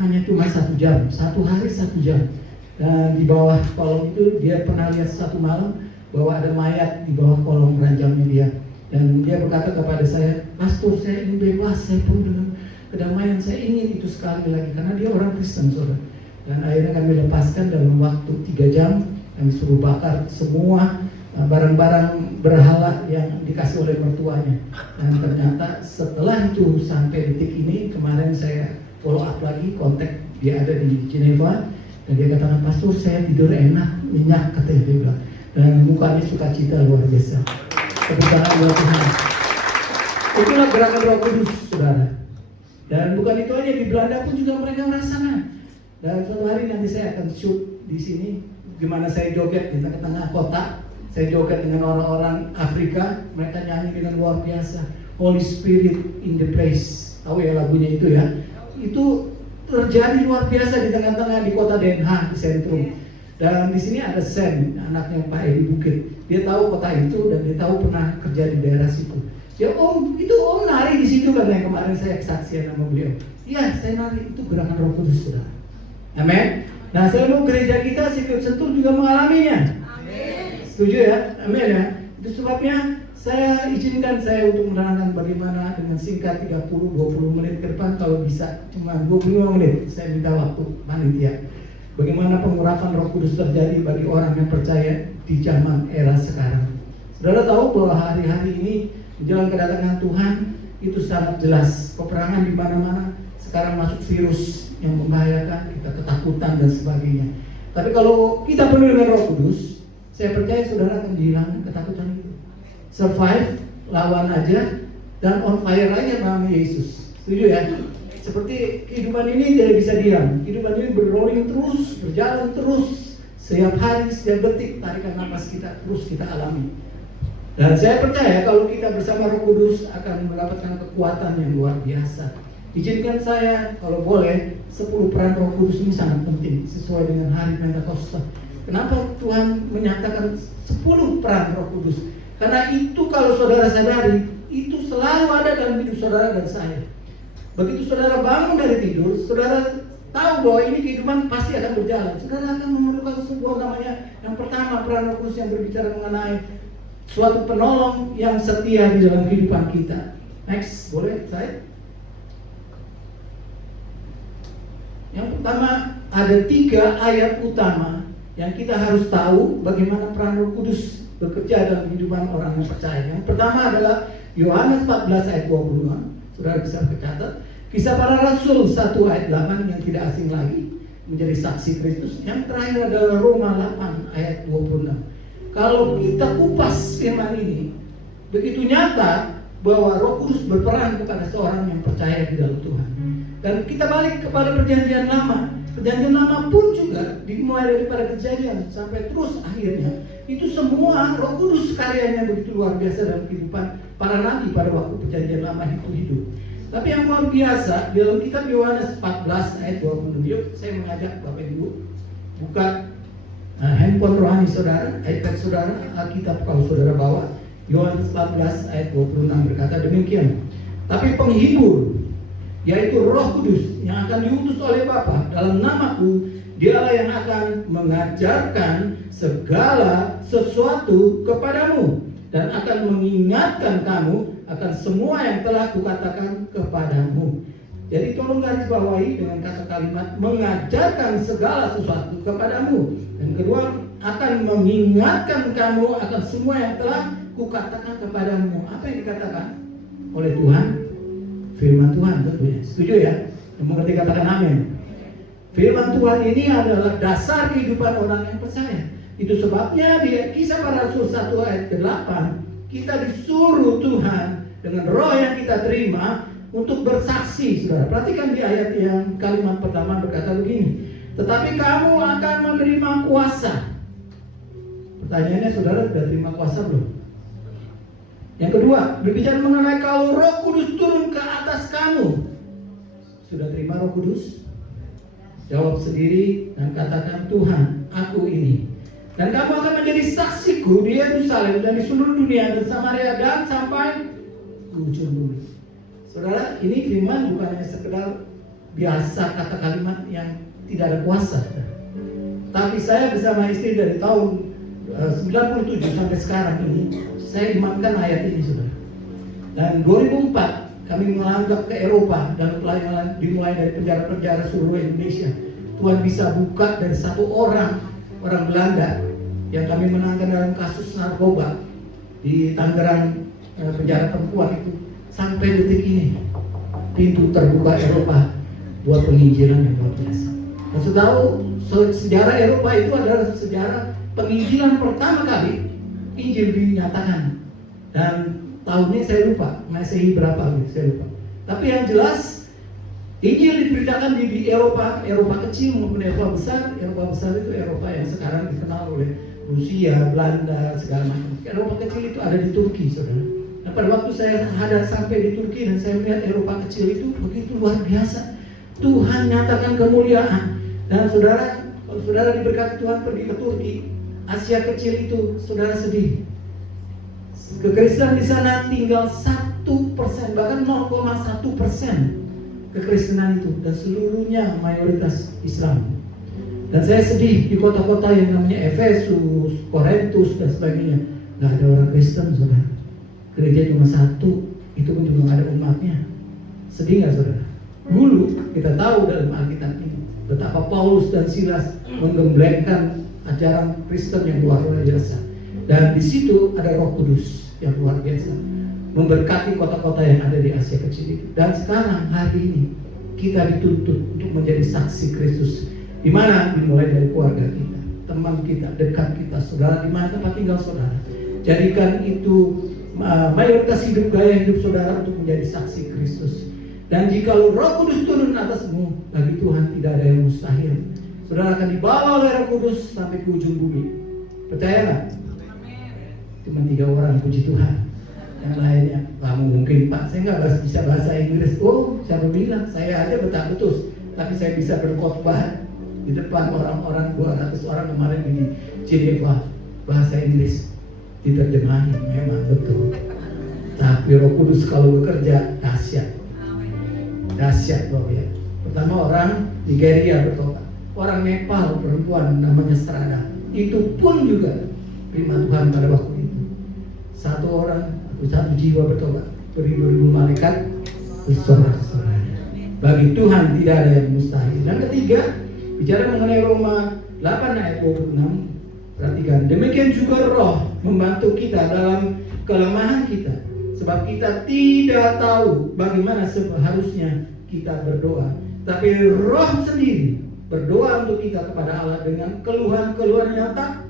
hanya cuma 1 jam, 1 hari 1 jam. Dan di bawah kolong itu dia pernah lihat satu malam bahwa ada mayat di bawah kolong ranjangnya dia. Dan dia berkata kepada saya, "Pastor, saya ingin bebas, saya penuh dengan kedamaian, saya ingin itu sekali lagi." Karena dia orang Kristen, saudara. Dan akhirnya kami lepaskan dalam waktu 3 jam. Kami suruh bakar semua barang-barang berhala yang dikasih oleh mertuanya. Dan ternyata setelah itu sampai detik ini, kemarin saya follow up lagi, kontak, dia ada di Geneva. Dan dia katakan, "Pastor, saya tidur enak, nyenyak," katanya dia bilang. Dan mukanya sukacita luar biasa. Kebesaran buat Tuhan. Itulah gerakan Roh Kudus, saudara. Dan bukan itu aja, di Belanda pun juga mereka merasakan. Dan suatu hari nanti saya akan shoot di sini, gimana saya joget di tengah-tengah kota. Saya joget dengan orang-orang Afrika, mereka nyanyi dengan luar biasa. Holy Spirit in the place. Tahu ya lagunya itu ya? Itu terjadi luar biasa di tengah-tengah di kota Den Haag, di sentrum. Dan di sini ada Sam, anaknya Pak Edi Bukit. Dia tahu kota itu dan dia tahu pernah kerja di daerah situ. Ya Om, itu Om nari di situ kan yang kemarin saya kesaksian sama beliau. Iya, saya nari, itu gerakan Roh Kudus, saudara. Amin. Nah, saya mau gereja kita Secret Sentul juga mengalaminya. Amin. Setuju ya? Amin ya. Itu sebabnya saya izinkan saya untuk menerangkan bagaimana dengan singkat 30-20 menit ke depan, kalau bisa cuma 25 menit saya minta waktu panitia. Bagaimana pengurapan Roh Kudus terjadi bagi orang yang percaya di zaman era sekarang. Saudara tahu bahwa hari-hari ini menjelang kedatangan Tuhan itu sangat jelas. Peperangan di mana-mana, sekarang masuk virus yang membahayakan, kita ketakutan dan sebagainya. Tapi kalau kita penuh dengan Roh Kudus, saya percaya saudara akan dihilangkan ketakutan itu. Survive, lawan aja, dan on fire aja sama Yesus. Setuju ya? Seperti kehidupan ini tidak bisa diam. Kehidupan ini berrolling terus, berjalan terus. Setiap hari, setiap detik, tarikan nafas kita terus kita alami. Dan saya percaya kalau kita bersama Roh Kudus akan mendapatkan kekuatan yang luar biasa. Izinkan saya, kalau boleh, 10 peran Roh Kudus ini sangat penting sesuai dengan hari Pentakosta. Kenapa Tuhan menyatakan 10 peran Roh Kudus? Karena itu kalau saudara sadari, itu selalu ada dalam hidup saudara dan saya. Begitu saudara bangun dari tidur, saudara tahu bahwa ini kehidupan pasti akan berjalan. Saudara akan memerlukan sebuah namanya, yang pertama peran Roh Kudus yang berbicara mengenai suatu penolong yang setia di dalam kehidupan kita. Next, boleh saya? Yang pertama, ada 3 ayat utama yang kita harus tahu bagaimana peran Roh Kudus bekerja dalam kehidupan orang yang percaya. Yang pertama adalah Yohanes 14 ayat 26. Saudara bisa berkata, Kisah Para Rasul 1 ayat 8 yang tidak asing lagi menjadi saksi Kristus. Yang terakhir adalah Roma 8 ayat 26. Kalau kita kupas firman ini, begitu nyata bahwa Roh Kudus berperan kepada seorang yang percaya di dalam Tuhan. Dan kita balik kepada perjanjian lama. Perjanjian lama pun juga dimulai daripada Kejadian sampai terus akhirnya. Itu semua Roh Kudus karyanya begitu luar biasa dalam kehidupan para nabi pada waktu perjanjian lama itu hidup. Tapi yang luar biasa dalam kitab Yohanes 14 ayat 26. Yuk saya mengajak Bapak Ibu buka handphone rohani saudara, iPad saudara, Alkitab kalau saudara bawa. Yohanes 14 ayat 26 berkata demikian. Tapi penghibur, yaitu Roh Kudus yang akan diutus oleh Bapa dalam namaku, Dialah yang akan mengajarkan segala sesuatu kepadamu dan akan mengingatkan kamu akan semua yang telah kukatakan kepadamu. Jadi tolong garis bawahi dengan kata kalimat mengajarkan segala sesuatu kepadamu. Dan kedua, akan mengingatkan kamu akan semua yang telah kukatakan kepadamu. Apa yang dikatakan oleh Tuhan? Firman Tuhan tentunya. Setuju ya? Yang mengerti katakan amin. Firman Tuhan ini adalah dasar kehidupan orang yang percaya. Itu sebabnya di Kisah Para Rasul 1 ayat ke-8 kita disuruh Tuhan dengan roh yang kita terima untuk bersaksi. Saudara, perhatikan di ayat yang kalimat pertama berkata begini. Tetapi kamu akan menerima kuasa. Pertanyaannya saudara, sudah terima kuasa belum? Yang kedua, berbicara mengenai kalau Roh Kudus turun ke atas kamu. Sudah terima Roh Kudus? Jawab sendiri dan katakan, Tuhan, aku ini. Dan kamu akan menjadi saksiku di Yerusalem dan di seluruh dunia dan Samaria dan sampai ujung bumi. Saudara, ini firman bukan hanya sekedar biasa kata kalimat yang tidak ada kuasa. Tapi saya bersama istri dari tahun 97 sampai sekarang ini, saya imankan ayat ini, saudara. Dan 2004 kami menganggap ke Eropa dan pelayanan dimulai dari penjara-penjara seluruh Indonesia. Tuhan bisa buka dari satu orang Belanda yang kami menangkan dalam kasus narkoba di Tangerang, penjara perempuan itu, sampai detik ini pintu terbuka Eropa buat penginjilan yang luar biasa. Dan sudah tahu sejarah Eropa itu adalah sejarah penginjilan pertama kali Injil dinyatakan. Dan tahunnya saya lupa, Masehi berapa gitu, saya lupa. Tapi yang jelas Injil diberitakan di Eropa kecil maupun Eropa besar. Eropa besar itu Eropa yang sekarang dikenal oleh Rusia, Belanda, segala macam. Eropa kecil itu ada di Turki, saudara. Nah, pada waktu saya hadap sampai di Turki dan saya melihat Eropa kecil itu begitu luar biasa. Tuhan nyatakan kemuliaan. Dan saudara, kalau saudara diberkati Tuhan pergi ke Turki, Asia kecil itu, saudara sedih. Kekristenan di sana tinggal 1%, bahkan 0,1% kekristenan itu, dan seluruhnya mayoritas Islam. Dan saya sedih di kota-kota yang namanya Efesus, Korintus dan sebagainya, nggak ada orang Kristen, saudara. Gereja cuma satu, itu pun juga nggak ada umatnya. Sedih nggak, saudara? Dulu kita tahu dalam Alkitab ini betapa Paulus dan Silas menggemblengkan ajaran Kristen yang luar biasa. Dan di situ ada Roh Kudus yang luar biasa memberkati kota-kota yang ada di Asia kecil itu. Dan sekarang hari ini kita dituntut untuk menjadi saksi Kristus. Di mana? Dimulai dari keluarga kita, teman kita, dekat kita, saudara, di mana tempat tinggal saudara. Jadikan itu mayoritas hidup, gaya hidup saudara untuk menjadi saksi Kristus. Dan jika Roh Kudus turun atasmu, bagi Tuhan tidak ada yang mustahil. Saudara akan dibawa oleh Roh Kudus sampai ke ujung bumi. Percaya nggak? Cuma 3 orang, puji Tuhan. Yang lainnya, nggak mungkin Pak, saya nggak bisa bahasa Inggris. Oh, siapa bilang? Saya aja betah-betus, tapi saya bisa berkhotbah di depan orang-orang 200 orang kemarin di Geneva, bahasa Inggris diterjemahin, memang betul. Tapi Roh Kudus kalau bekerja dahsyat, dahsyat loh ya. Pertama orang Nigeria bertobat, orang Nepal perempuan namanya Strada, itu pun juga terima Tuhan pada waktu itu. Satu orang, satu jiwa bertobat, beribu-ribu malaikat bersorak-sorai. Bagi Tuhan tidak ada yang mustahil. Dan ketiga, bicara mengenai Roma 8 ayat 26, perhatikan, demikian juga Roh membantu kita dalam kelemahan kita, sebab kita tidak tahu bagaimana seharusnya kita berdoa, tapi Roh sendiri berdoa untuk kita kepada Allah dengan keluhan-keluhan yang tak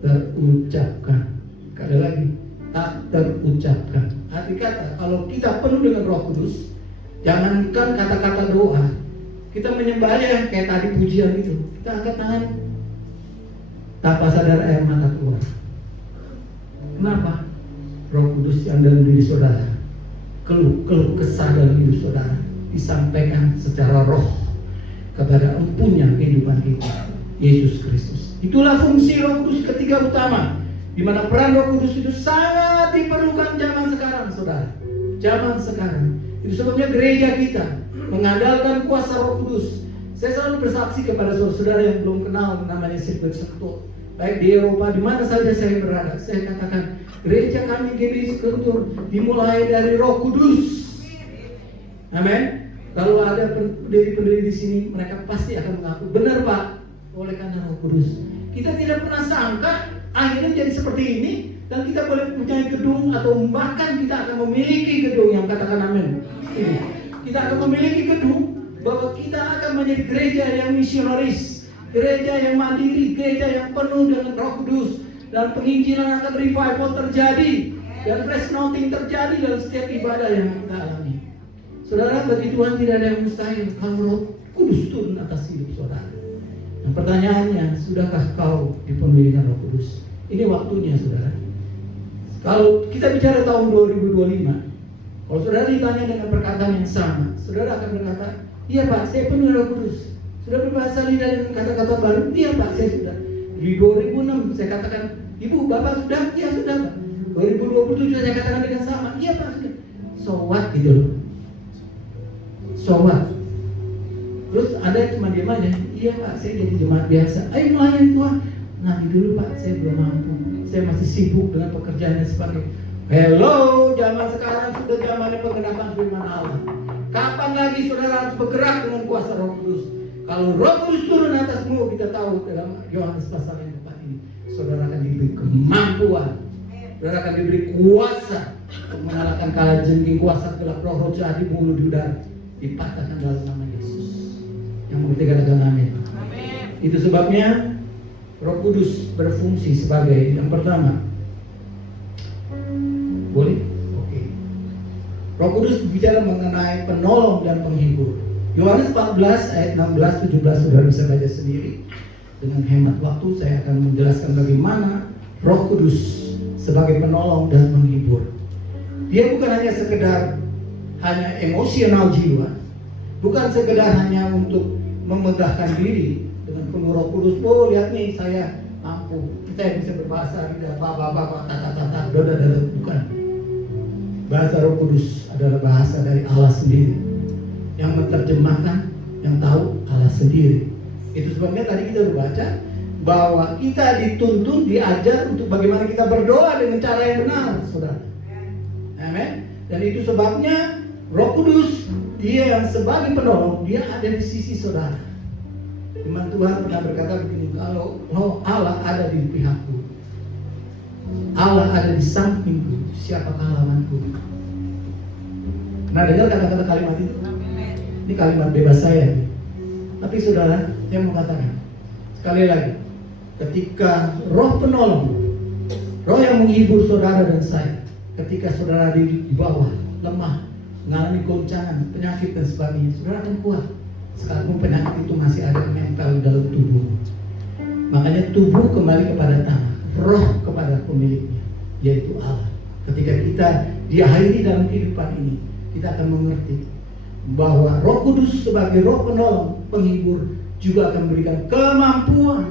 terucapkan. Sekali lagi, tak terucapkan. Arti kata, kalau kita penuh dengan Roh Kudus, jangankan kata-kata doa, kita menyembahnya kayak tadi pujian itu, kita angkat tangan tanpa sadar air mata keluar. Kenapa? Roh Kudus yang dalam diri saudara, keluh kesah dalam hidup saudara disampaikan secara roh kepada empunya kehidupan kita, Yesus Kristus. Itulah fungsi Roh Kudus ketiga utama, di mana peran Roh Kudus itu sangat diperlukan zaman sekarang, saudara. Zaman sekarang. Itu sebabnya gereja kita mengandalkan kuasa Roh Kudus. Saya selalu bersaksi kepada saudara-saudara yang belum kenal namanya sirkuit Sentul, baik di Eropa, di mana saja saya berada. Saya katakan, gereja kami GBI Sentul dimulai dari Roh Kudus. Amin. Kalau ada pendiri-pendiri di sini, mereka pasti akan mengaku, benar Pak, oleh karena Roh Kudus. Kita tidak pernah sangka akhirnya menjadi seperti ini, dan kita boleh punya gedung, atau bahkan kita akan memiliki gedung, yang katakan amin. Kita akan memiliki gedung, bahwa kita akan menjadi gereja yang misionaris, gereja yang mandiri, gereja yang penuh dengan Roh Kudus, dan penginjilan akan revival terjadi, dan fresh anointing terjadi dalam setiap ibadah yang kita alami. Saudara, bagi Tuhan tidak ada yang mustahil kalau Roh Kudus turun atas hidup saudara. Nah, pertanyaannya, sudahkah kau dipenuhi dengan Roh Kudus? Ini waktunya, saudara. Kalau kita bicara tahun 2025, kalau saudara ditanya dengan perkataan yang sama, saudara akan berkata, iya Pak, saya penuh Roh Kudus. Sudah berbahasa lidah dengan kata-kata baru? Iya Pak, saya sudah. Di 2006 saya katakan, Ibu, Bapak sudah? Iya sudah Pak. 2027 saya katakan dengan sama, iya Pak sudah. So what gitu loh. So what? Terus Anda cuma diam aja, iya Pak, saya jadi jemaat biasa. Ayo melayani Tuhan. Nanti dulu Pak, saya belum mampu. Saya masih sibuk dengan pekerjaannya sebagai. Hello, zaman sekarang sudah zamannya pengenapan firman Allah. Kapan lagi saudara harus bergerak dengan kuasa Roh Kudus? Kalau Roh Kudus turun atasmu, kita tahu dalam Yohanes pasal yang 4 ini, saudara akan diberi kemampuan, saudara akan diberi kuasa untuk mengalahkan kalajengking kuasa gelap roh jahat di mulut di udara, dipatahkan dalam nama Yesus. Yang mengerti katakan amin. Itu sebabnya Roh Kudus berfungsi sebagai yang pertama. Boleh? Oke. Roh Kudus bicara mengenai penolong dan penghibur. Yohanes 14 ayat 16-17 saudara bisa baca sendiri. Dengan hemat waktu saya akan menjelaskan bagaimana Roh Kudus sebagai penolong dan penghibur. Dia bukan hanya sekedar hanya emosional jiwa, bukan sekedar hanya untuk memegahkan diri dengan penuh Roh Kudus. Oh lihat nih saya mampu, kita yang bisa berbahasa tidak apa-apa, bukan. Bahasa Roh Kudus adalah bahasa dari Allah sendiri. Yang menerjemahkan, yang tahu Allah sendiri. Itu sebabnya tadi kita berbaca bahwa kita dituntun, diajar untuk bagaimana kita berdoa dengan cara yang benar, saudara. Amin. Dan itu sebabnya Roh Kudus, dia yang sebagai penolong, dia ada di sisi saudara. Firman Tuhan pernah berkata begini, kalau Allah ada di pihakku, Allah ada di sampingku, siapakah lawanku? Nah, dengar kata-kata kalimat itu? Ini kalimat bebas saya. Tapi saudara, saya mau katakan sekali lagi, ketika Roh penolong, Roh yang menghibur saudara dan saya, ketika saudara di bawah, lemah, mengalami goncangan, penyakit dan sebagainya, saudara akan kuat. Sekalipun penyakit itu masih ada mental dalam tubuh. Makanya tubuh kembali kepada tanah, roh kepada pemiliknya, yaitu Allah. Ketika kita diakhiri dalam kehidupan ini, kita akan mengerti bahwa Roh Kudus sebagai Roh penolong, penghibur juga akan memberikan kemampuan,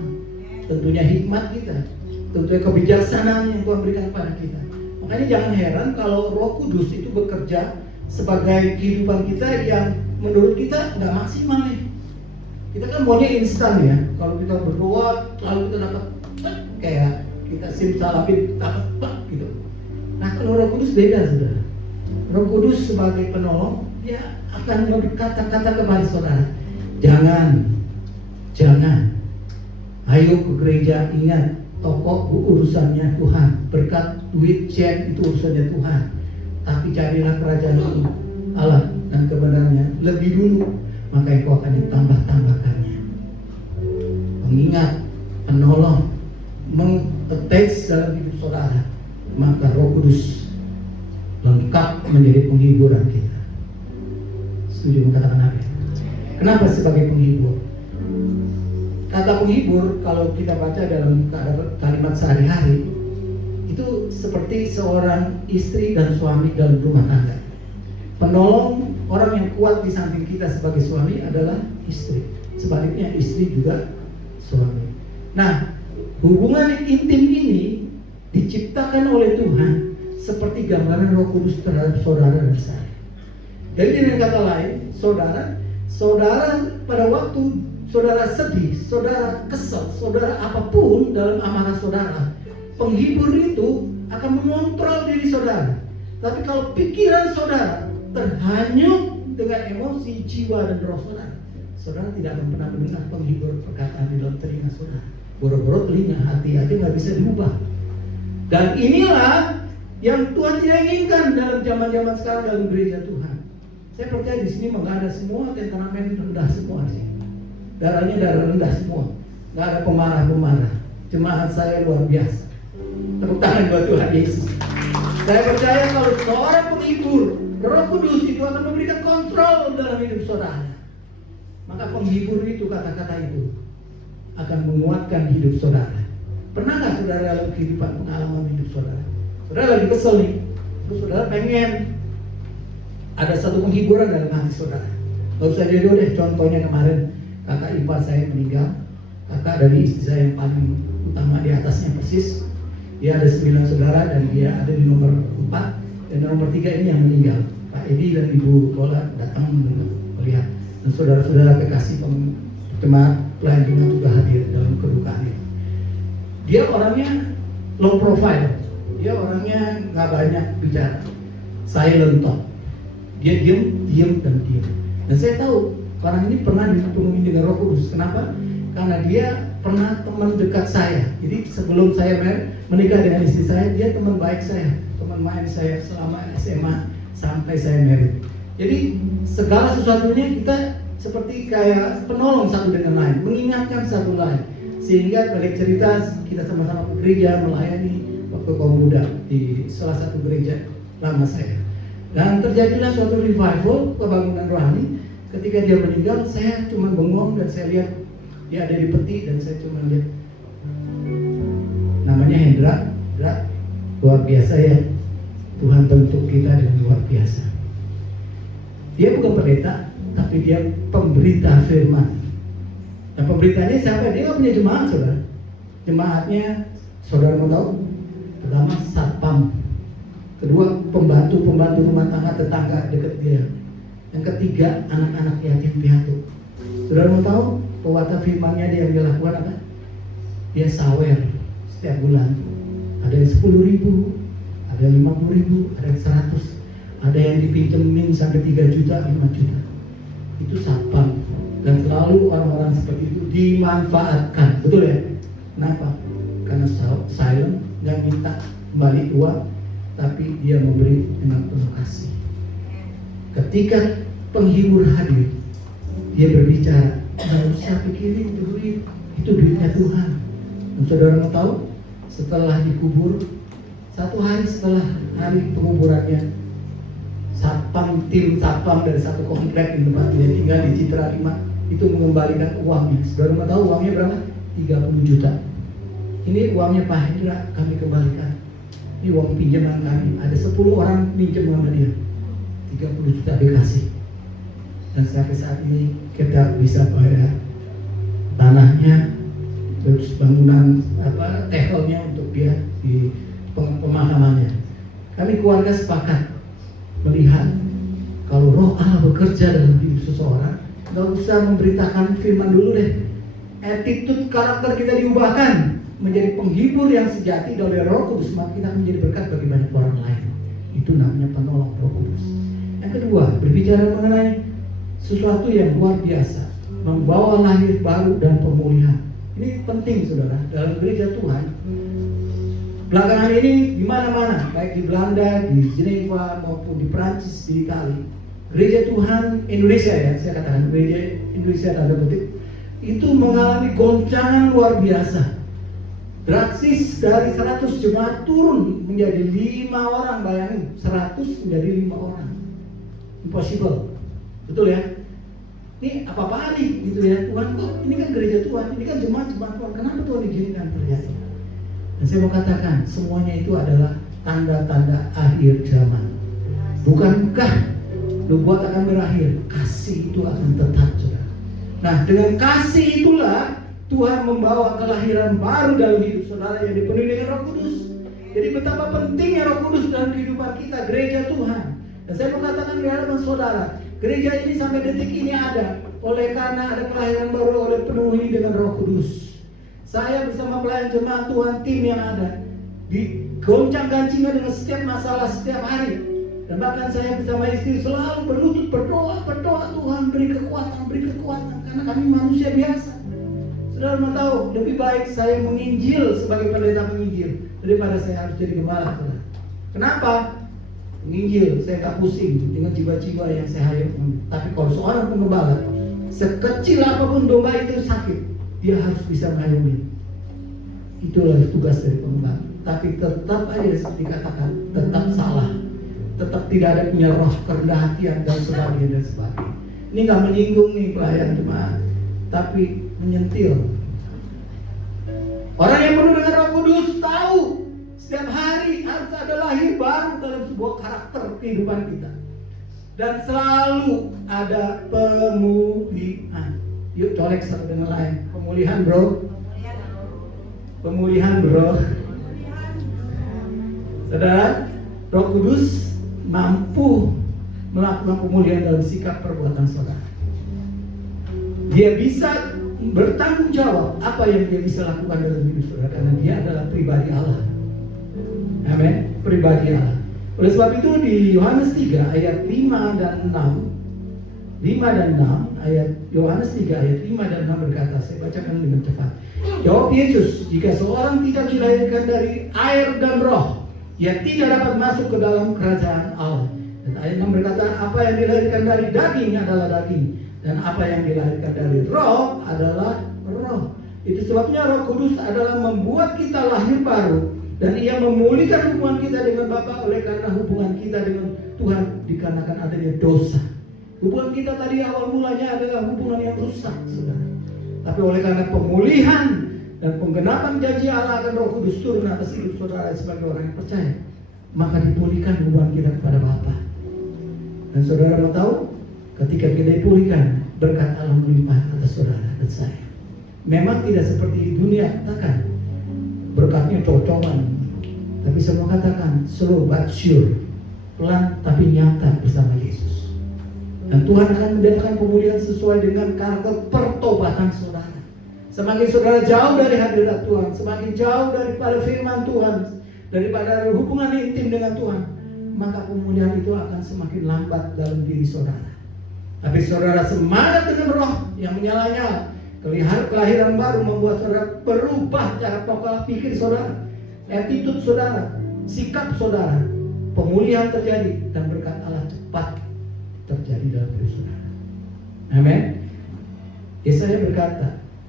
tentunya hikmat kita, tentunya kebijaksanaan yang Tuhan berikan kepada kita. Makanya jangan heran kalau Roh Kudus itu bekerja sebagai kehidupan kita yang menurut kita nggak maksimal nih. Kita kan maunya instan ya. Kalau kita berdoa lalu kita dapat kayak kita simsalabim dapat gitu. Nah kalau Roh Kudus beda saudara. Roh Kudus sebagai penolong, dia akan berkata-kata kepada saudara, jangan, ayo ke gereja, ingat toko urusannya Tuhan, berkat duit cek itu urusannya Tuhan, tapi carilah kerajaan Allah dan kebenarannya lebih dulu, maka engkau akan ditambah-tambahkannya. Mengingat, penolong, mengetes dalam hidup saudara, maka Roh Kudus lengkap menjadi penghiburan kita. Setuju mengatakan apa? Kenapa sebagai penghibur? Kata penghibur kalau kita baca dalam kalimat sehari-hari itu seperti seorang istri dan suami dalam rumah tangga. Penolong, orang yang kuat di samping kita sebagai suami adalah istri. Sebaliknya istri juga suami. Nah, hubungan intim ini diciptakan oleh Tuhan seperti gambaran Roh Kudus terhadap saudara dan saya. Jadi dengan kata lain, saudara pada waktu saudara sedih, saudara kesal, saudara apapun dalam amarah saudara, penghibur itu akan mengontrol diri saudara. Tapi kalau pikiran saudara terhanyut dengan emosi, jiwa dan roh saudara tidak akan pernah mendengar penghibur perkataan di dalam telinga saudara. Boro-boro telinga, hati aja nggak bisa diubah. Dan inilah yang Tuhan tidak inginkan dalam zaman-zaman sekarang dalam gereja Tuhan. Saya percaya di sini nggak ada semua temperamen rendah semua sih. Darahnya darah rendah semua, nggak ada pemarah-pemarah. Jemaat saya luar biasa. Tepuk tangan buat Tuhan Yesus. Saya percaya kalau seorang penghibur, Roh Kudus itu akan memberikan kontrol dalam hidup saudara. Maka penghibur itu, kata-kata itu akan menguatkan hidup saudara. Pernah nggak saudara dalam kehidupan pengalaman hidup saudara? Saudara lagi kesel nih, terus saudara pengen ada satu penghiburan dalam hati saudara. Gak usah jodoh deh, contohnya kemarin kakak ipar saya meninggal. Kakak dari istri saya yang paling utama di atasnya persis. Dia ada 9 saudara dan dia ada di nomor 4. Dan nomor 3 ini yang meninggal. Pak Edi dan Ibu Bola datang melihat. Dan saudara-saudara kekasih jemaat, pelayan jemaat juga hadir dalam kedukaan itu. Dia orangnya low profile, dia orangnya nggak banyak bicara, silent talk. Dia diam dan diam. Dan saya tahu orang ini pernah dipenuhi dengan Roh Kudus. Kenapa? Karena dia pernah teman dekat saya. Jadi sebelum saya menikah dengan istri saya, dia teman baik saya, teman main saya selama SMA sampai saya married. Jadi segala sesuatunya kita seperti kayak penolong satu dengan lain, mengingatkan satu lain. Sehingga balik cerita kita sama-sama ke gereja melayani waktu kaum muda di salah satu gereja lama saya. Dan terjadilah suatu revival kebangunan rohani. Ketika dia meninggal, saya cuma bengong dan saya lihat dia ada di peti dan saya cuma lihat. Namanya Hendra, luar biasa ya. Tuhan bentuk kita dengan luar biasa. Dia bukan pendeta, tapi dia pemberita firman. Dan pemberitanya siapa? Dia nggak punya jemaat, saudara. Jemaatnya, saudara mau tahu? Pertama, satpam. Kedua, pembantu rumah tangga tetangga dekat dia. Yang ketiga, anak-anak yatim piatu. Saudara mau tahu pewarta firmannya dia yang dilakukan apa? Dia sawer setiap bulan. Ada yang 10.000, ada yang 50.000, ada yang 100, ada yang dipinjemin sampai 3 juta, 5 juta. Itu satpam. Dan selalu orang-orang seperti itu dimanfaatkan, betul ya? Kenapa? Karena silent, nggak minta kembali uang, tapi dia memberi dengan penuh kasih. Ketika penghibur hadir, dia berbicara, nggak usah pikirin duit, itu duitnya Tuhan. Dan saudara mau tahu, setelah dikubur, 1 hari setelah hari penguburannya, tim satpam dari satu komplek di tempat dia tinggal di Citra 5 itu mengembalikan uangnya. Saudara mau tahu uangnya berapa? 30 juta. Ini uangnya Pak Hendra, kami kembalikan. Ini uang pinjaman kami. Ada 10 orang pinjam sama dia. 30 juta dikasih. Dan sampai saat ini kita bisa bayar tanahnya, terus bangunan tehelnya untuk dia di pemakamannya. Kami keluarga sepakat melihat kalau Roh Allah bekerja dalam hidup seseorang, nggak usah memberitakan firman dulu deh. Attitude karakter kita diubahkan menjadi penghibur yang sejati oleh Roh Kudus, maka kita akan menjadi berkat bagi banyak orang lain. Itu namanya penolong Roh Kudus. Yang kedua, berbicara mengenai sesuatu yang luar biasa, membawa lahir baru dan pemulihan. Ini penting, saudara, dalam gereja Tuhan. Belakangan ini di mana-mana, baik di Belanda, di Geneva maupun di Prancis, di Italia, gereja Tuhan Indonesia ya, saya katakan gereja Indonesia tanda kutip, itu mengalami goncangan luar biasa. Drastis dari 100 jemaat turun menjadi 5 orang, bayangin, 100 menjadi 5 orang. Impossible. Betul ya? Ini apa-apaan nih gitu ya, Tuhan kok ini kan gereja Tuhan, ini kan jemaat-jemaat Tuhan, kenapa Tuhan izinkan terjadi? Dan saya mau katakan, semuanya itu adalah tanda-tanda akhir zaman. Bukankah nubuat akan berakhir, kasih itu akan tetap, saudara. Nah, dengan kasih itulah Tuhan membawa kelahiran baru dalam hidup saudara yang dipenuhi dengan Roh Kudus. Jadi betapa pentingnya Roh Kudus dalam kehidupan kita, gereja Tuhan. Dan saya mau katakan di hadapan saudara, gereja ini sampai detik ini ada oleh karena ada kelahiran baru oleh penuhi dengan Roh Kudus. Saya bersama pelayan jemaat Tuhan, tim yang ada digoncang-gancingkan dengan setiap masalah setiap hari. Dan bahkan saya bersama istri selalu berlutut berdoa Tuhan beri kekuatan karena kami manusia biasa. Saudara mau tahu, lebih baik saya menginjil sebagai pendeta menginjil daripada saya harus jadi gembala. Kenapa? Menginjil saya tak pusing dengan jiwa-jiwa yang saya hayat. Tapi kalau seorang pengembala, sekecil apapun domba itu sakit, dia harus bisa mengayomi. Itulah tugas dari pengembala. Tapi tetap aja seperti dikatakan, tetap salah, tetap tidak ada punya roh kerendah hatian dan sebagainya. Ini nggak menyinggung nih pelayan jemaat, tapi menyentil. Orang yang penuh dengan Roh Kudus tahu setiap hari harus ada lahir baru dalam sebuah karakter kehidupan kita, dan selalu ada pemulihan. Yuk colek satu dengan lain. Pemulihan bro. Pemulihan bro. Saudara, Roh Kudus mampu melakukan pemulihan dalam sikap perbuatan saudara. Dia bisa bertanggung jawab apa yang dia bisa lakukan dalam hidup saudara, karena dia adalah pribadi Allah. Amin. Pribadi Allah. Oleh sebab itu di Yohanes 3 ayat 5 dan 6, 5 dan 6, ayat Yohanes 3 ayat 5 dan 6 berkata, saya bacakan dengan cepat. Jawab Yesus, jika seorang tidak dilahirkan dari air dan roh, ia tidak dapat masuk ke dalam kerajaan Allah. Dan ayat 6 berkata, apa yang dilahirkan dari daging adalah daging, dan apa yang dilahirkan dari roh adalah roh. Itu sebabnya Roh Kudus adalah membuat kita lahir baru, dan ia memulihkan hubungan kita dengan Bapa oleh karena hubungan kita dengan Tuhan dikarenakan adanya dosa. Hubungan kita tadi awal mulanya adalah hubungan yang rusak, saudara. Tapi oleh karena pemulihan dan penggenapan janji Allah akan Roh Kudus turun atas hidup saudara sebagai orang yang percaya, maka dipulihkan hubungan kita kepada Bapa. Dan saudara mau tahu, ketika kita dipulihkan, berkat Allah melimpah atas saudara dan saya. Memang tidak seperti dunia katakan, berkatnya cocokan. Tapi saya mau katakan, slow but sure, pelan tapi nyata bersama Yesus. Dan Tuhan akan mendatangkan pemulihan sesuai dengan karakter pertobatan saudara. Semakin saudara jauh dari hadirat Tuhan, semakin jauh daripada firman Tuhan, daripada hubungan intim dengan Tuhan, maka pemulihan itu akan semakin lambat dalam diri saudara. Tapi saudara semangat dengan roh yang menyala-nyala, kelahiran baru membuat saudara berubah cara pola pikir saudara, attitude saudara, sikap saudara. Pemulihan terjadi dan berkat Allah cepat terjadi dalam diri saudara. Amin. Yesaya berkata,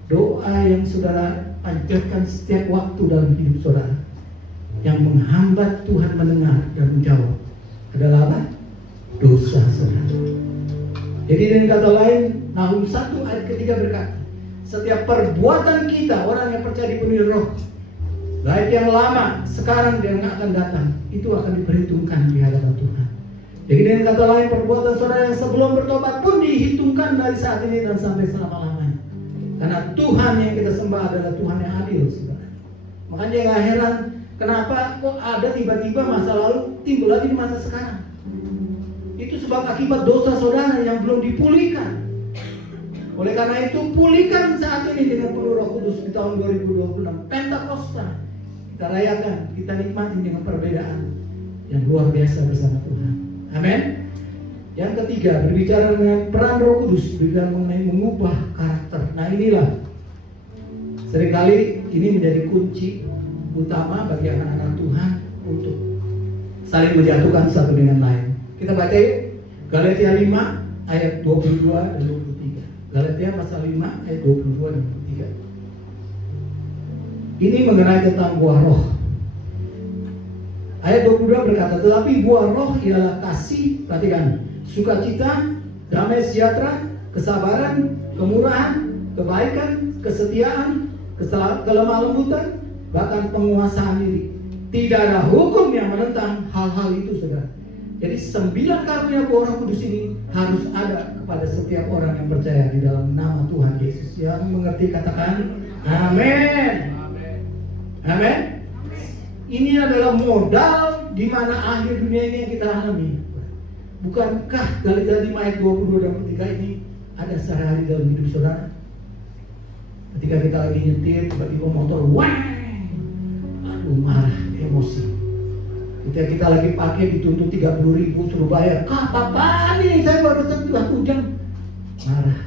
doa yang saudara panjatkan setiap waktu dalam hidup saudara, yang menghambat Tuhan mendengar dan menjawab adalah apa? Dosa saudara. Jadi dengan kata lain, Nahum 1 ayat ketiga berkata, setiap perbuatan kita, orang yang percaya dipenuhi roh, baik yang lama, sekarang dan yang akan datang, itu akan diperhitungkan di hadapan Tuhan. Jadi dengan kata lain, perbuatan saudara yang sebelum bertobat pun dihitungkan dari saat ini dan sampai selama-lamanya. Karena Tuhan yang kita sembah adalah Tuhan yang adil, saudara. Makanya gak heran kenapa kok ada tiba-tiba masa lalu timbul lagi di masa sekarang. Itu sebab akibat dosa saudara yang belum dipulihkan. Oleh karena itu, pulihkan saat ini dengan penuh Roh Kudus di tahun 2026 Pentakosta. Kita rayakan, kita nikmati dengan perbedaan yang luar biasa bersama Tuhan. Amin. Yang ketiga, berbicara dengan peran Roh Kudus, berbicara mengenai mengubah karakter. Nah inilah, seringkali ini menjadi kunci utama bagi anak-anak Tuhan untuk saling menjatuhkan satu dengan lain. Kita baca yuk, Galatia 5 ayat 22 dan 23. Galatia pasal 5 ayat 22 dan 23. Ini mengenai tentang buah roh. Ayat 22 berkata, tetapi buah roh ialah kasih, perhatikan, sukacita, damai sejahtera, kesabaran, kemurahan, kebaikan, kesetiaan, kelemah lembutan, bahkan penguasaan diri. Tidak ada hukum yang menentang hal-hal itu, saudara. Jadi 9 karunia buah Roh Kudus ini harus ada kepada setiap orang yang percaya di dalam nama Tuhan Yesus. Yang mengerti katakan amin. Amin. Ini adalah modal di mana akhir dunia ini yang kita alami. Bukankah Galatia 5 ayat 22 dan 23 ini ada sehari-hari dalam hidup saudara? Ketika kita lagi nyetir, tiba-tiba motor wah, aduh marah, emosi. Ketika kita lagi pakai dituntut 30.000 suruh bayar, kapan ini saya baru sentuh hujan, marah,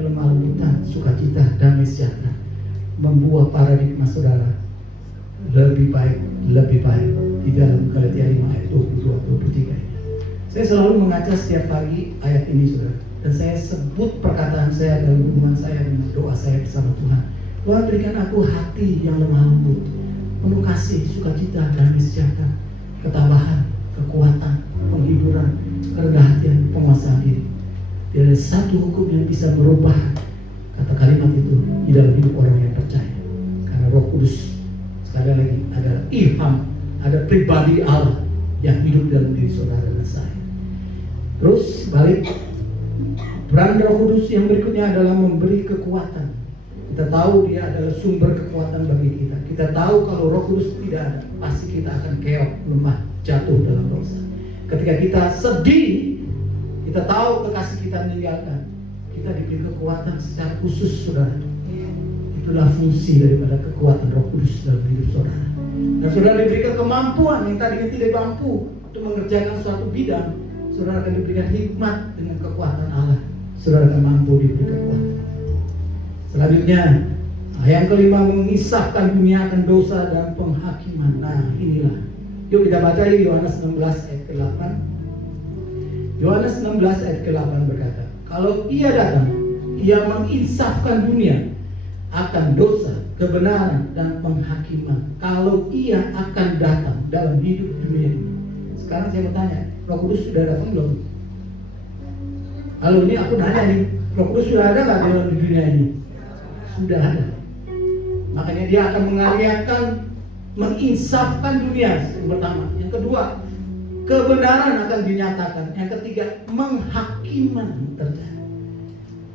kelemah lembutan, sukacita, damai sejahtera, membuat paradigma saudara lebih baik di dalam Galatia 5 ayat 22-23 ini. Saya selalu mengaca setiap pagi ayat ini saudara, dan saya sebut perkataan saya dalam hubungan saya dengan doa saya bersama Tuhan. Tuhan berikan aku hati yang lemah lembut, penuh kasih, sukacita, damai sejahtera, ketabahan, kekuatan, penghiburan, kerendahan hatian, penguasaan diri. Tidak ada satu hukum yang bisa merubah kata kalimat itu di dalam hidup orang yang percaya. Karena Roh Kudus sekali lagi ada ilham, ada pribadi Allah yang hidup dalam diri saudara dan saya. Terus balik, peran Roh Kudus yang berikutnya adalah memberi kekuatan. Kita tahu dia adalah sumber kekuatan bagi kita. Kita tahu kalau Roh Kudus tidak ada, pasti kita akan keok, lemah, jatuh dalam dosa. Ketika kita sedih, kita tahu kekasih kita meninggalkan. kita diberi kekuatan secara khusus, saudara. Itulah fungsi daripada kekuatan Roh Kudus dalam hidup saudara. Dan saudara diberikan kemampuan yang tadinya tidak mampu untuk mengerjakan suatu bidang, saudara akan diberikan hikmat dengan kekuatan Allah. Saudara akan mampu diberi kekuatan. Selanjutnya, yang kelima, mengisahkan dunia akan dosa dan penghakiman. Nah, inilah. Yuk kita baca Yohanes 16 ayat ke-8. Yohanes 16 ayat ke-8 berkata, kalau Ia datang, Ia menginsafkan dunia akan dosa, kebenaran, dan penghakiman. Kalau Ia akan datang dalam hidup dunia ini. Sekarang saya mau tanya, Roh Kudus sudah datang belum? Kalau ini aku nanya nih, Roh Kudus sudah ada nggak dalam dunia ini? Sudah ada. Makanya Dia akan mengaryakan, menginsafkan dunia yang pertama. Yang kedua, kebenaran akan dinyatakan. Yang ketiga, menghakiman terjadi.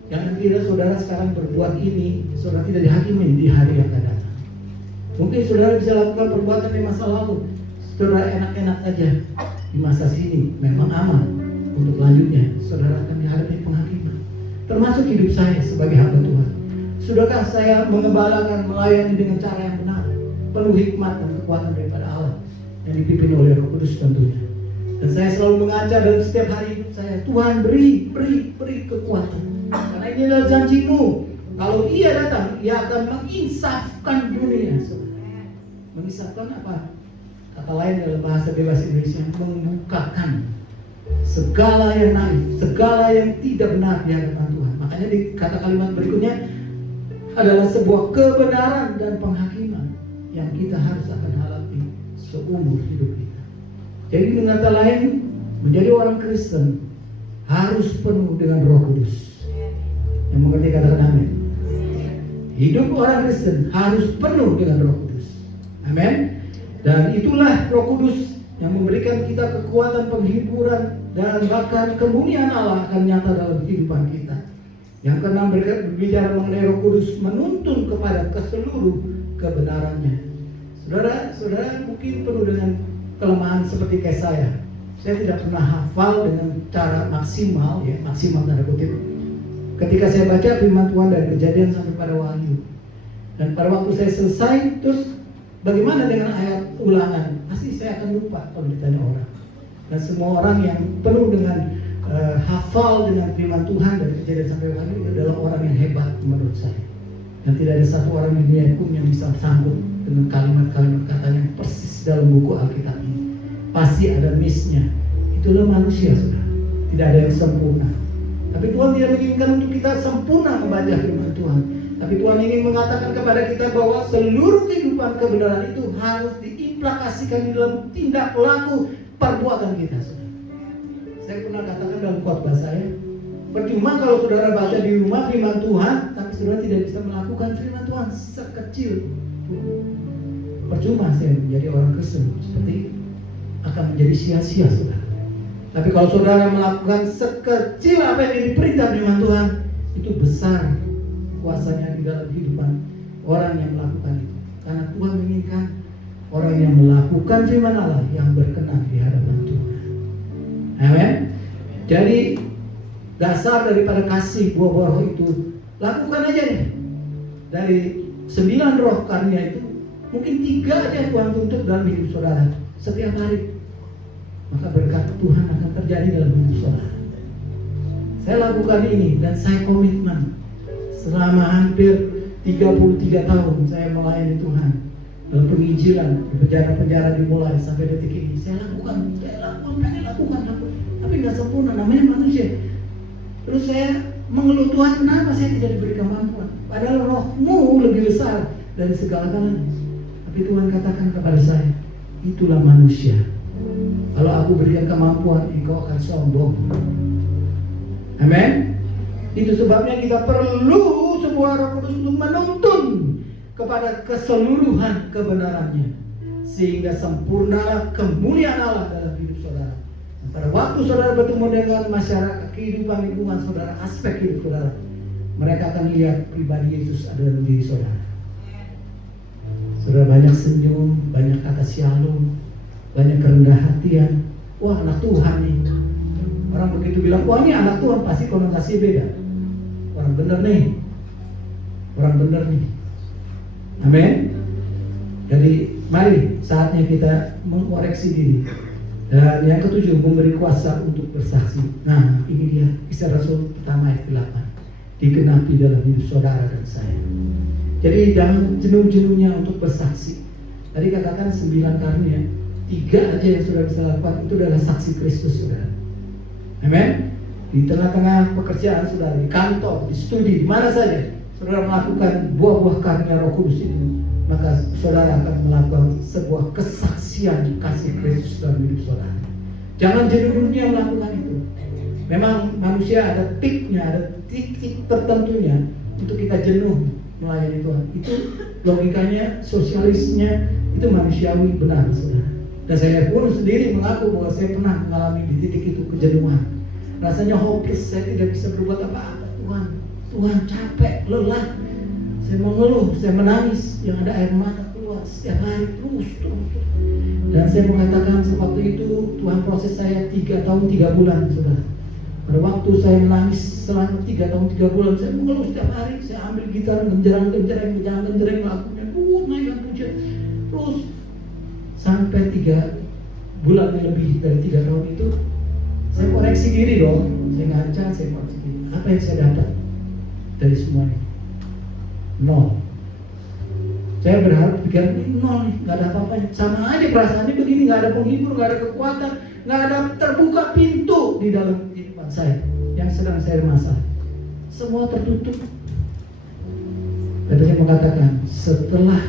Jangan kira saudara sekarang berbuat ini, saudara tidak dihakimi di hari yang akan datang. Mungkin saudara bisa lakukan perbuatan di masa lalu, saudara enak-enak aja di masa sini, memang aman. Untuk lanjutnya, saudara akan dihadapi penghakiman. Termasuk hidup saya sebagai hamba Tuhan. Sudahkah saya mengembalakan, melayani dengan cara yang benar, penuh hikmat dan kekuatan daripada Allah yang dipimpin oleh Roh Kudus tentunya. Dan saya selalu mengajar dalam setiap hari hidup saya, Tuhan beri kekuatan. Karena ini adalah janji-Mu. Kalau Ia datang, Ia akan menginsafkan dunia. Menginsafkan apa? Kata lain dalam bahasa bebas Indonesia, membukakan segala yang naif, segala yang tidak benar di hadapan Tuhan. Makanya di kata kalimat berikutnya adalah sebuah kebenaran dan penghakiman yang kita harus akan hadapi seumur hidup kita. Jadi dengan kata lain, menjadi orang Kristen harus penuh dengan Roh Kudus. Yang mengerti katakan amin. Hidup orang Kristen harus penuh dengan Roh Kudus. Amin. Dan itulah Roh Kudus yang memberikan kita kekuatan penghiburan dan bahkan kemuliaan Allah akan nyata dalam kehidupan kita. Yang keenam, berbicara mengenai Roh Kudus menuntun kepada keseluruh kebenarannya. Saudara mungkin penuh dengan kelemahan seperti kayak saya. Saya tidak pernah hafal dengan cara maksimal, ya, maksimal tanda kutip. Ketika saya baca firman Tuhan dari Kejadian sampai pada Wahyu, dan pada waktu saya selesai, terus bagaimana dengan ayat Ulangan? Pasti saya akan lupa kalau ditanya orang. Dan semua orang yang penuh dengan hafal dengan firman Tuhan dari Kejadian sampai Wahyu adalah orang yang hebat menurut saya. Dan tidak ada satu orang di dunia pun yang bisa sanggup dengan kalimat-kalimat katanya persis dalam buku Alkitab ini. Pasti ada miss-nya. Itulah manusia, saudara. Tidak ada yang sempurna. Tapi Tuhan tidak menginginkan untuk kita sempurna membaca firman Tuhan. Tapi Tuhan ingin mengatakan kepada kita bahwa seluruh kehidupan kebenaran itu harus diimplikasikan di dalam tindak laku perbuatan kita, saudara. Saya pernah katakan dalam khotbah saya, percuma kalau saudara baca di rumah firman Tuhan, tapi saudara tidak bisa melakukan firman Tuhan sekecil. Percuma saya menjadi orang Kristen seperti itu, akan menjadi sia-sia, saudara. Tapi kalau saudara melakukan sekecil apa yang diperintah firman Tuhan, itu besar kuasanya di dalam kehidupan orang yang melakukan itu. Karena Tuhan menginginkan orang yang melakukan firman Allah yang berkenan di hadapan Tuhan. Amin. Jadi dasar daripada kasih buah-buah roh itu, lakukan aja deh. Dari 9 roh karunia itu, mungkin 3 aja Tuhan tuntut dalam hidup saudara setiap hari. Maka berkat Tuhan akan terjadi dalam hidup saudara. Saya lakukan ini dan saya komitmen. Selama hampir 33 tahun saya melayani Tuhan dalam penginjilan, di penjara-penjara dimulai sampai detik ini. Saya lakukan, pengen lakukan. Tapi nggak sempurna, namanya manusia. Terus saya mengeluh, Tuhan kenapa saya tidak diberi kemampuan? Padahal rohmu lebih besar dari segala-galanya. Tapi Tuhan katakan kepada saya, itulah manusia. Kalau aku berikan kemampuan, engkau akan sombong. Amin. Itu sebabnya kita perlu sebuah Roh Kudus untuk menuntun kepada keseluruhan kebenarannya, sehingga sempurnalah kemuliaan Allah dalam hidup saudara. Dan pada waktu saudara bertemu dengan masyarakat, kehidupan lingkungan saudara, aspek hidup saudara, mereka akan lihat pribadi Yesus ada dalam diri saudara. Saudara banyak senyum, banyak kata shalom, banyak kerendah hatian. Wah, anak Tuhan nih. Orang begitu bilang, wah ini anak Tuhan, pasti konotasinya beda. benar nih. Orang benar nih. Amin. Jadi mari saatnya kita mengoreksi diri. Dan yang ketujuh, memberi kuasa untuk bersaksi. Nah, ini dia Kisah Rasul pertama ayat 8. Digenapi dalam hidup saudara dan saya. Jadi jangan jenuh-jenuhnya untuk bersaksi. Tadi katakan 9 karunia, 3 aja yang sudah bisa lakukan itu adalah saksi Kristus, saudara. Amin. Di tengah-tengah pekerjaan saudara, di kantor, di studi, di mana saja saudara melakukan buah-buah karunia Roh Kudus itu, maka saudara akan melakukan sebuah kesaksian kasih Kristus dalam hidup saudara. Jangan jenuh-jenuhnya melakukan itu. Memang manusia ada peaknya, ada titik tertentunya untuk kita jenuh melayani Tuhan. Itu logikanya, sosialisnya itu manusiawi, benar, saudara. Dan saya pun sendiri mengaku bahwa saya pernah mengalami di titik itu kejenuhan. Rasanya hopeless, saya tidak bisa berbuat apa-apa. Tuhan capek, lelah. Saya mau ngeluh, saya menangis, yang ada air mata keluar setiap hari terus. Dan saya mengatakan waktu itu Tuhan proses saya 3 tahun 3 bulan, saudara. Pada waktu saya menangis selama 3 tahun 3 bulan, saya mengeluh setiap hari. Saya ambil gitar, genjereng lagunya, naikkan pujian terus sampai 3 bulan lebih dari 3 tahun itu. Saya koreksi diri dong, saya ngaca, saya koreksi diri. Apa yang saya dapat dari semuanya? 0. Saya berharap pikiran ini 0 nih, nggak ada apa-apa. Sama aja perasaannya begini, nggak ada penghibur, nggak ada kekuatan, nggak ada terbuka pintu di dalam kehidupan saya yang sedang saya masalah. Semua tertutup. Dan saya mengatakan setelah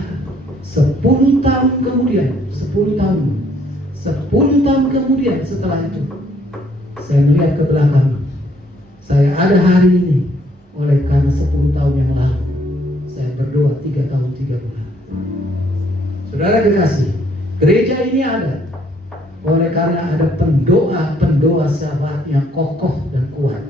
10 tahun kemudian, 10 tahun kemudian setelah itu, saya melihat ke belakang. Saya ada hari ini oleh karena 10 tahun yang lalu saya berdoa 3 tahun 3 bulan. Saudara kekasih, gereja ini ada oleh karena ada pendoa sahabatnya kokoh dan kuat.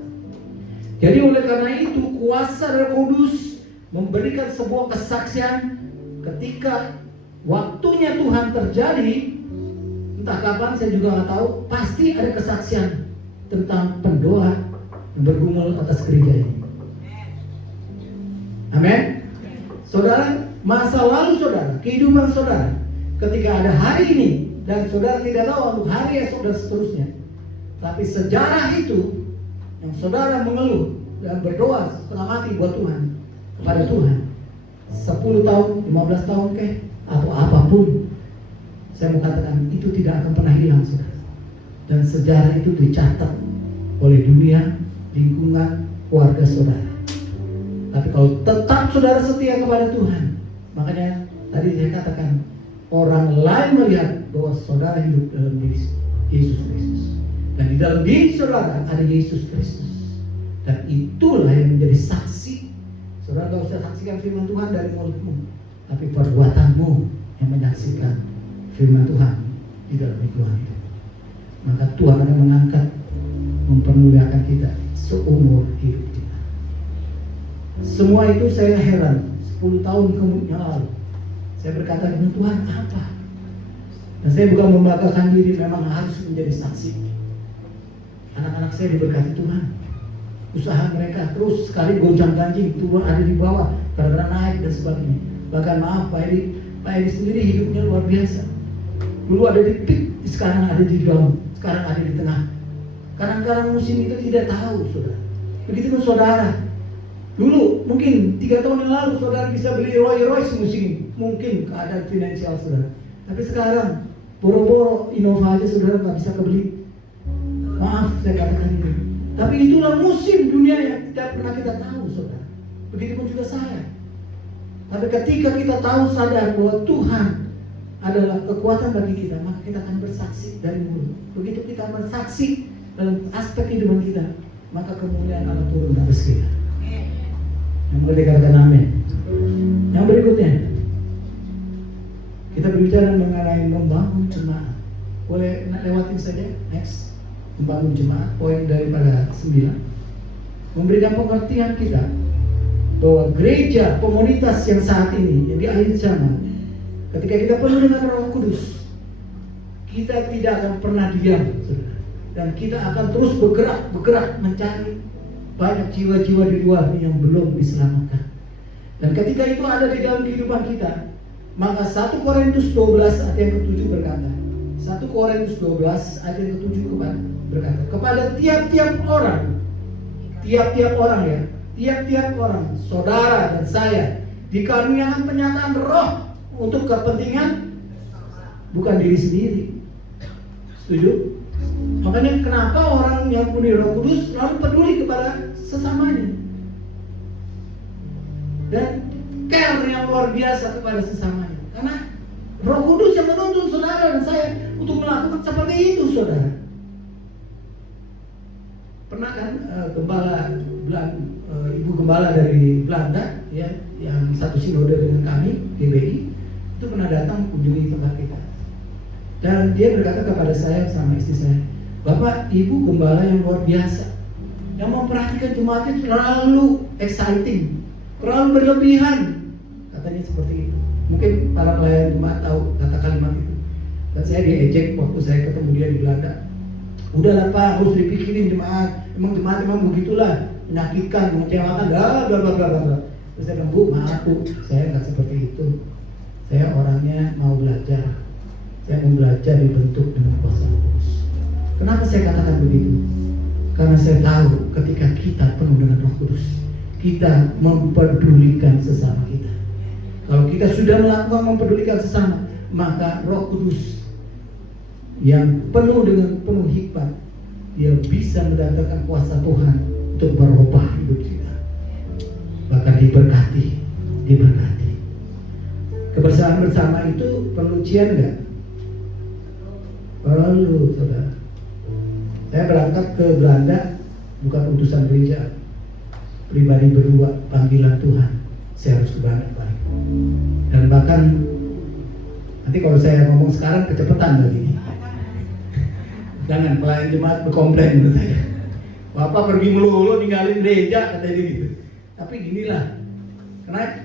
Jadi oleh karena itu kuasa Roh Kudus memberikan sebuah kesaksian ketika waktunya Tuhan terjadi. Entah kapan saya juga nggak tahu, pasti ada kesaksian tentang pendoa yang bergumul atas gereja ini. Amin. Saudara, masa lalu saudara, kehidupan saudara, ketika ada hari ini dan saudara tidak tahu untuk hari esok dan seterusnya, tapi sejarah itu yang saudara mengeluh dan berdoa setengah mati buat Tuhan, kepada Tuhan, 10 tahun, 15 tahun atau apapun, saya mau katakan itu tidak akan pernah hilang, saudara. Dan sejarah itu dicatat oleh dunia, lingkungan, keluarga saudara. Tapi kalau tetap saudara setia kepada Tuhan, makanya tadi saya katakan orang lain melihat bahwa saudara hidup dalam diri Yesus Kristus, dan di dalam diri saudara ada Yesus Kristus, dan itulah yang menjadi saksi. Saudara tidak usah saksikan firman Tuhan dari mulutmu, tapi perbuatanmu yang menyaksikan firman Tuhan di dalam Tuhan itu. Maka Tuhan akan mengangkat, mempermuliakan kita seumur hidup kita. Semua itu saya heran. 10 tahun kemudian lalu saya berkata dengan Tuhan apa? Dan saya bukan membanggakan diri, memang harus menjadi saksi. Anak-anak saya diberkati Tuhan. Usaha mereka terus sekali gonjang-ganjing, turun ada di bawah, kadang-kadang naik dan sebagainya. Bahkan maaf Pak Edi sendiri hidupnya luar biasa. Dulu ada di peak, sekarang ada di daun, sekarang ada di tengah. Kadang-kadang musim itu tidak tahu, saudara. Begitu pun saudara. Dulu mungkin 3 tahun yang lalu saudara bisa beli Rolls Royce musim, mungkin keadaan finansial saudara. Tapi sekarang boro-boro Innova aja saudara nggak bisa kebeli. Maaf saya katakan ini. Tapi itulah musim dunia yang tidak pernah kita tahu, saudara. Begitupun juga saya. Tapi ketika kita tahu sadar bahwa Tuhan adalah kekuatan bagi kita, maka kita akan bersaksi dari mulut. Begitu kita bersaksi dalam aspek kehidupan kita, maka kemuliaan Allah turun atas kita. Yang boleh dikatakan amin. Yang berikutnya, kita berbicara mengenai membangun jemaat. Boleh lewatin saja, next. Membangun jemaat, poin daripada 9. Memberikan pengertian kita bahwa gereja, komunitas yang saat ini, yang di akhir zaman, ketika kita penuh dengan Roh Kudus, kita tidak akan pernah diam, saudara. Dan kita akan terus bergerak mencari banyak jiwa-jiwa di luar yang belum diselamatkan. Dan ketika itu ada di dalam kehidupan kita, maka 1 Korintus 12 ayat yang ke-7 berkata, 1 Korintus 12 ayat yang ke-7 berkata, kepada tiap-tiap orang ya, tiap-tiap orang, saudara dan saya, dikaruniakan penyataan roh untuk kepentingan bukan diri sendiri. Setuju? Makanya kenapa orang yang punya Roh Kudus selalu peduli kepada sesamanya dan care yang luar biasa kepada sesamanya, karena Roh Kudus yang menuntun saudara dan saya untuk melakukan seperti itu, saudara. Pernah kan ibu gembala dari Belanda ya, yang satu sinode dengan kami GBI itu pernah datang kunjungi tempat kita, dan dia berkata kepada saya sama istri saya, Bapak, ibu gembala yang luar biasa, yang memperhatikan jemaatnya terlalu exciting, terlalu berlebihan, katanya seperti itu. Mungkin para pelayan jemaat tahu kata kalimat itu. Dan saya diejek waktu saya ketemu dia di Belanda. Udahlah Pak, harus dipikirin jemaat. Jemaat begitulah, menyakitkan, mengecewakan, bla bla bla bla. Terus saya bilang, Bu, maaf Bu, saya nggak seperti itu. Saya orangnya mau belajar. Saya mau belajar dibentuk dengan kuasa Roh Kudus. Kenapa saya katakan begitu? Karena saya tahu ketika kita penuh dengan Roh Kudus, kita mempedulikan sesama kita. Kalau kita sudah melakukan mempedulikan sesama, maka Roh Kudus yang penuh dengan penuh hikmat, dia bisa mendatangkan kuasa Tuhan untuk merubah hidup kita. Bahkan diberkati. Kebersamaan bersama itu perlu ujian nggak? Perlu, saudara. Saya berangkat ke Belanda bukan utusan gereja, pribadi berdua, panggilan Tuhan. Saya harus ke Belanda balik. Dan bahkan nanti kalau saya ngomong sekarang kecepatan lagi nih. Jangan pelayan jemaat berkomplain menurut saya. Bapak pergi melulu ninggalin gereja katanya gitu. Tapi ginilah.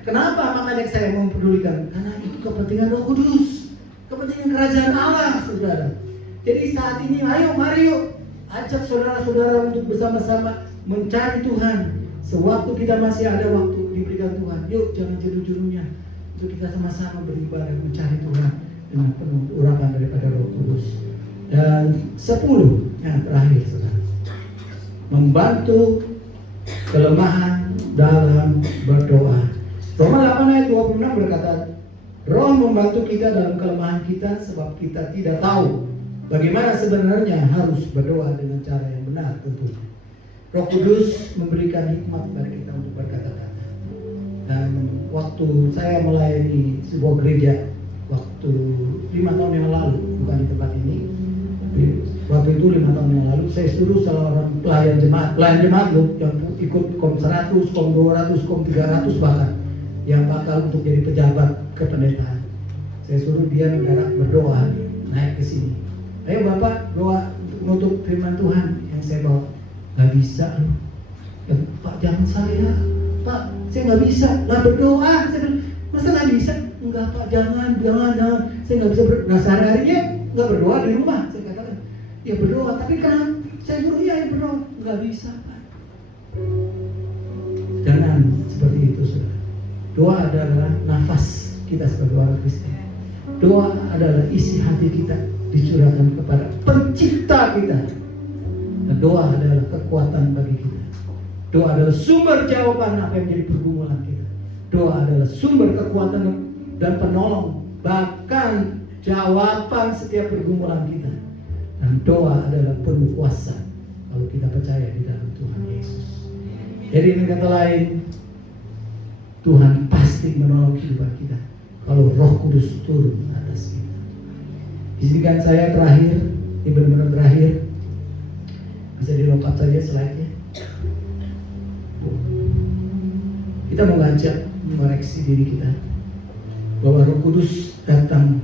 Kenapa makanya saya mempedulikan? Karena itu kepentingan Roh Kudus, kepentingan kerajaan Allah, saudara. Jadi saat ini, mari yuk ajak saudara-saudara untuk bersama-sama mencari Tuhan. Sewaktu kita masih ada waktu diberikan Tuhan, yuk jangan jenuh-jenuhnya untuk kita sama-sama beribadah mencari Tuhan dengan penuh urapan daripada Roh Kudus. Dan 10 yang terakhir, saudara, membantu kelemahan dalam berdoa. Roma 8 ayat 26 berkata, Roh membantu kita dalam kelemahan kita sebab kita tidak tahu bagaimana sebenarnya harus berdoa dengan cara yang benar tentunya. Roh Kudus memberikan hikmat kepada kita untuk berkata-kata. Dan waktu saya melayani sebuah gereja waktu 5 tahun yang lalu, bukan di tempat ini, waktu itu 5 tahun yang lalu, saya suruh seorang pelayan jemaat loh, yang ikut kom 100, kom 200, kom 300 bahkan, yang bakal untuk jadi pejabat kependetaan. Saya suruh dia mendarat berdoa naik ke sini. Ayo Bapak doa untuk menutup firman Tuhan yang saya bawa. Gak bisa loh. Ya, Pak jangan saya, Pak saya gak bisa lah berdoa. Saya bilang, masa gak bisa? Enggak Pak, jangan. Saya gak bisa berdoa. Nah sehari-harinya gak berdoa di rumah. Saya katakan, ya berdoa, tapi kenapa? Saya suruh ya berdoa. Gak bisa Pak. Jangan seperti itu, saudara. Doa adalah nafas kita sebagai orang Kristen. Doa adalah isi hati kita dicurahkan kepada pencipta kita. Dan doa adalah kekuatan bagi kita. Doa adalah sumber jawaban apa yang menjadi pergumulan kita. Doa adalah sumber kekuatan dan penolong, bahkan jawaban setiap pergumulan kita. Dan doa adalah penuh kuasa kalau kita percaya di dalam Tuhan Yesus. Jadi dengan kata lain, Tuhan pasti menolong kehidupan kita kalau Roh Kudus turun atas kita. Izinkan saya terakhir, ini benar-benar terakhir, bisa dilompat saja slide-nya. Kita mau ngajak mengoreksi diri kita bahwa Roh Kudus datang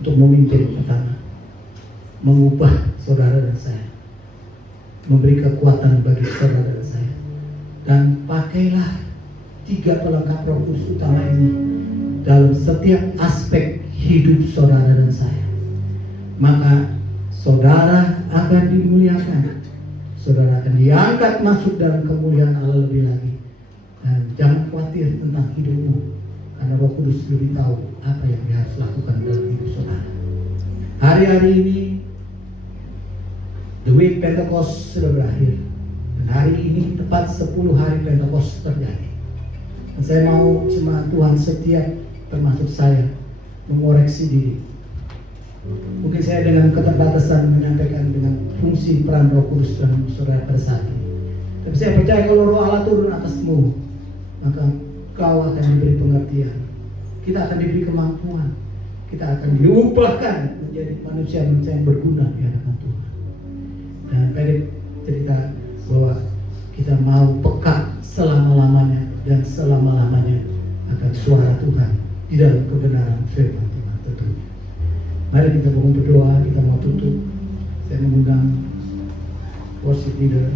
untuk memimpin pertama, mengubah saudara dan saya, memberi kekuatan bagi saudara dan saya, dan pakailah 3 pelengkap Roh Kudus utama ini dalam setiap aspek hidup saudara dan saya. Maka saudara akan dimuliakan, saudara akan diangkat masuk dalam kemuliaan Allah lebih lagi. Dan jangan khawatir tentang hidupmu, karena Roh Kudus lebih tahu apa yang dia harus lakukan dalam hidup saudara. Hari-hari ini The Week Pentecost sudah berakhir, dan hari ini tepat 10 hari Pentecost terjadi. Dan saya mau cuma Tuhan setiap, termasuk saya, mengoreksi diri. Mungkin saya dengan keterbatasan menyampaikan dengan fungsi peran Roh Kudus dalam saudara pada saat ini. Tapi saya percaya kalau Roh Allah turun atasmu, maka kau akan diberi pengertian. Kita akan diberi kemampuan. Kita akan diubahkan menjadi manusia-manusia yang berguna di hadapan Tuhan. Dan pendek cerita bahwa kita mau peka selama-lamanya dan selama-lamanya akan suara Tuhan di dalam kebenaran firman Tuhan tentunya. Mari kita bangun berdoa, kita mau tutup. Saya mengundang worship leader